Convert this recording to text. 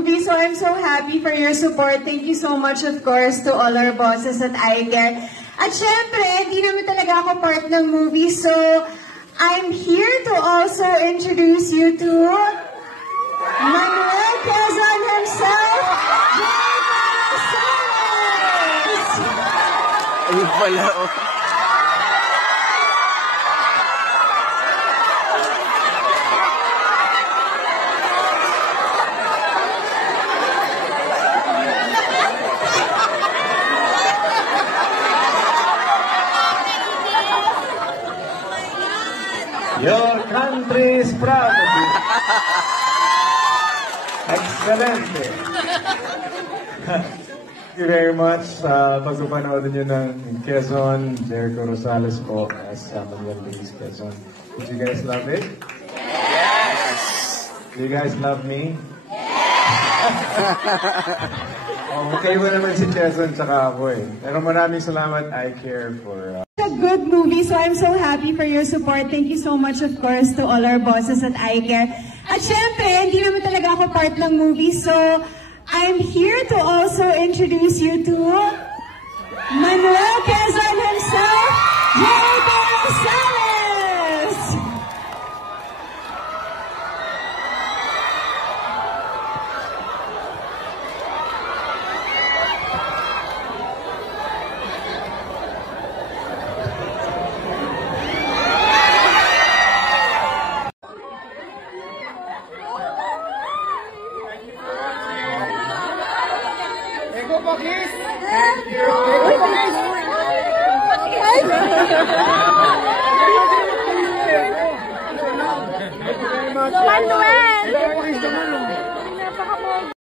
movie, so I'm so happy for your support. Thank you so much, of course, to all our bosses at iCare. At syempre, hindi naman talaga ako part ng movie, so I'm here to also introduce you to Manuel Quezon himself, Jennifer Rosales! Ayun pala, oh. Your country is proud of you. Excelente. Thank you very much sa pagpapanood nyo ng Quezon, Jericho Rosales po as Manuel Luis Quezon. Did you guys love it? Yes! Do you guys love me? Yes! Okay ba naman si Quezon tsaka ako eh. Pero maraming salamat, iCare, for... A good movie, so I'm so happy for your support. Thank you so much, of course, to all our bosses at iCare. At syempre, hindi naman talaga ako part ng movie, so I'm here to also introduce you to Manuel Quezon himself, Jericho Rosales! Manu!